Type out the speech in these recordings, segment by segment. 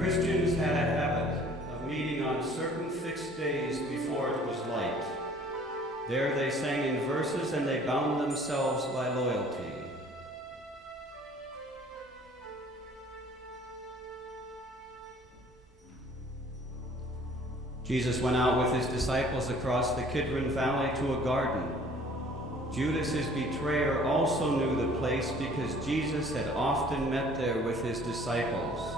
Christians had a habit of meeting on certain fixed days before it was light. There they sang in verses and they bound themselves by loyalty. Jesus went out with his disciples across the Kidron Valley to a garden. Judas, his betrayer, also knew the place because Jesus had often met there with his disciples.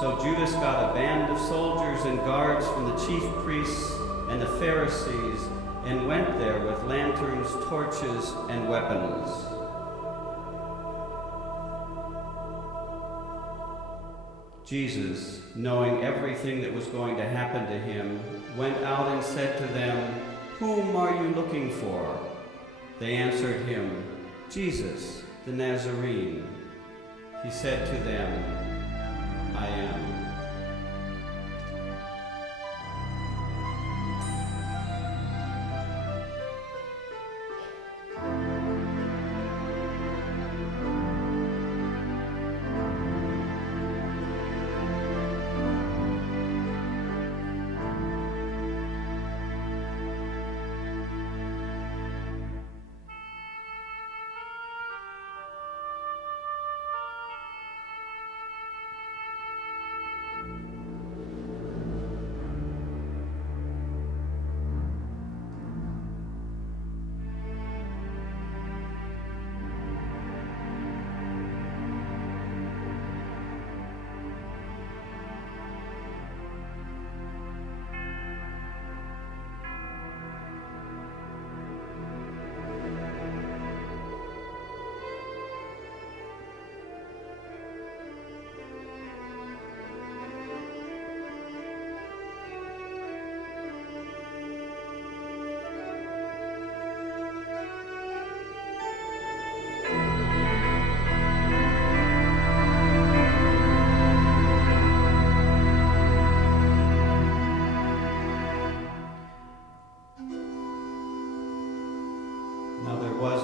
So Judas got a band of soldiers and guards from the chief priests and the Pharisees and went there with lanterns, torches, and weapons. Jesus, knowing everything that was going to happen to him, went out and said to them, "Whom are you looking for?" They answered him, "Jesus, the Nazarene." He said to them, "I am."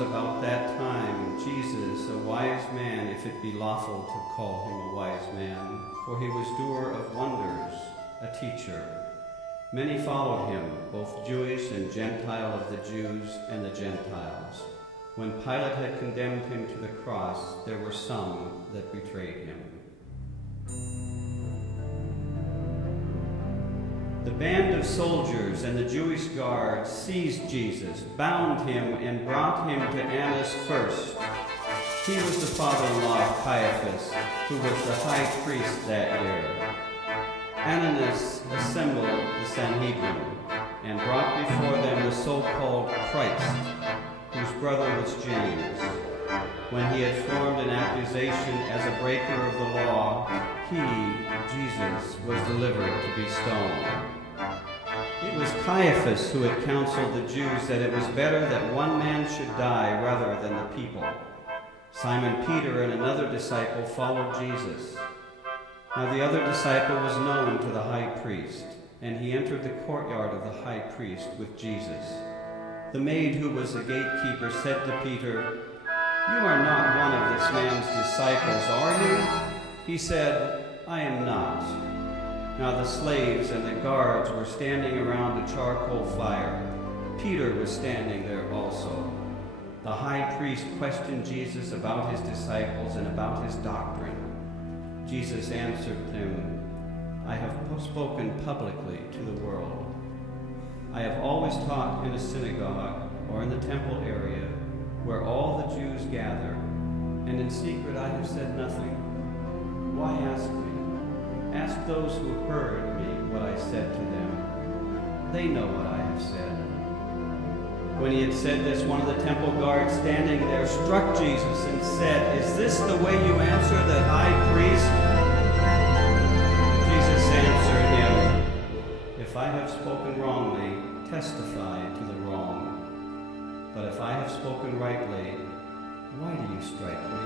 About that time, Jesus, a wise man, if it be lawful to call him a wise man, for he was doer of wonders, a teacher. Many followed him, both Jewish and Gentile of the Jews and the Gentiles. When Pilate had condemned him to the cross, there were some that betrayed him. The band of soldiers and the Jewish guards seized Jesus, bound him, and brought him to Annas first. He was the father-in-law of Caiaphas, who was the high priest that year. Annas assembled the Sanhedrin and brought before them the so-called Christ, whose brother was James. When he had formed an accusation as a breaker of the law, he, Jesus, was delivered to be stoned. It was Caiaphas who had counseled the Jews that it was better that one man should die rather than the people. Simon Peter and another disciple followed Jesus. Now the other disciple was known to the high priest, and he entered the courtyard of the high priest with Jesus. The maid who was the gatekeeper said to Peter, "You are not one of this man's disciples, are you?" He said, "I am not." Now the slaves and the guards were standing around a charcoal fire. Peter was standing there also. The high priest questioned Jesus about his disciples and about his doctrine. Jesus answered them, "I have spoken publicly to the world. I have always taught in a synagogue or in the temple area where all the Jews gather, and in secret I have said nothing. Why ask me? Ask those who heard me what I said to them. They know what I have said." When he had said this, one of the temple guards standing there struck Jesus and said, "Is this the way you answer the high priest?" Jesus answered him, "If I have spoken wrongly, testify to the wrong. But if I have spoken rightly, why do you strike me?"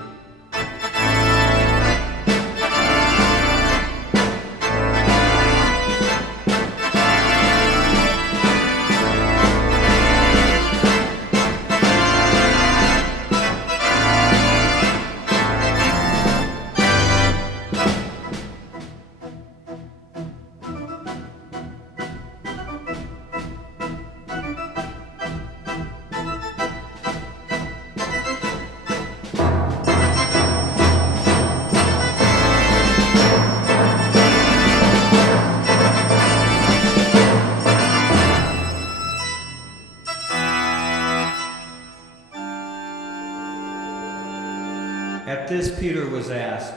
At this Peter was asked,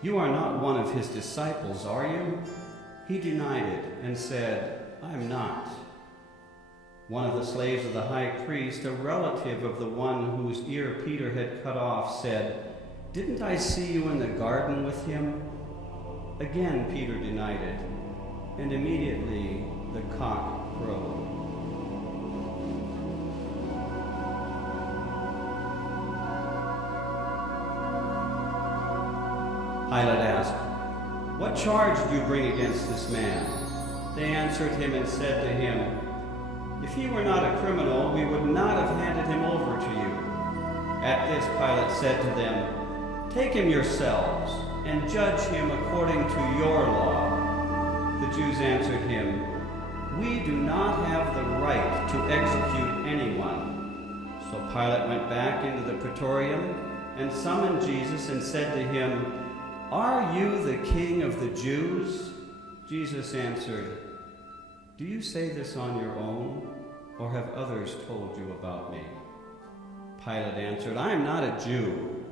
"You are not one of his disciples, are you?" He denied it and said, "I am not." One of the slaves of the high priest, a relative of the one whose ear Peter had cut off, said, "Didn't I see you in the garden with him?" Again Peter denied it, and immediately the cock crowed. Pilate asked, "What charge do you bring against this man?" They answered him and said to him, "If he were not a criminal, we would not have handed him over to you." At this Pilate said to them, "Take him yourselves, and judge him according to your law." The Jews answered him, "We do not have the right to execute anyone." So Pilate went back into the praetorium and summoned Jesus and said to him, "Are you the king of the Jews?" Jesus answered, "Do you say this on your own, or have others told you about me?" Pilate answered, "I am not a Jew.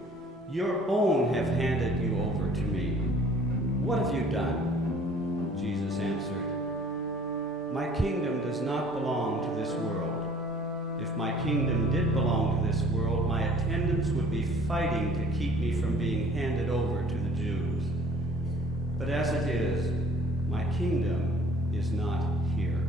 Your own have handed you over to me. What have you done?" Jesus answered, "My kingdom does not belong to this world. If my kingdom did belong to this world, my attendants would be fighting to keep me from being handed over to the Jews. But as it is, my kingdom is not here."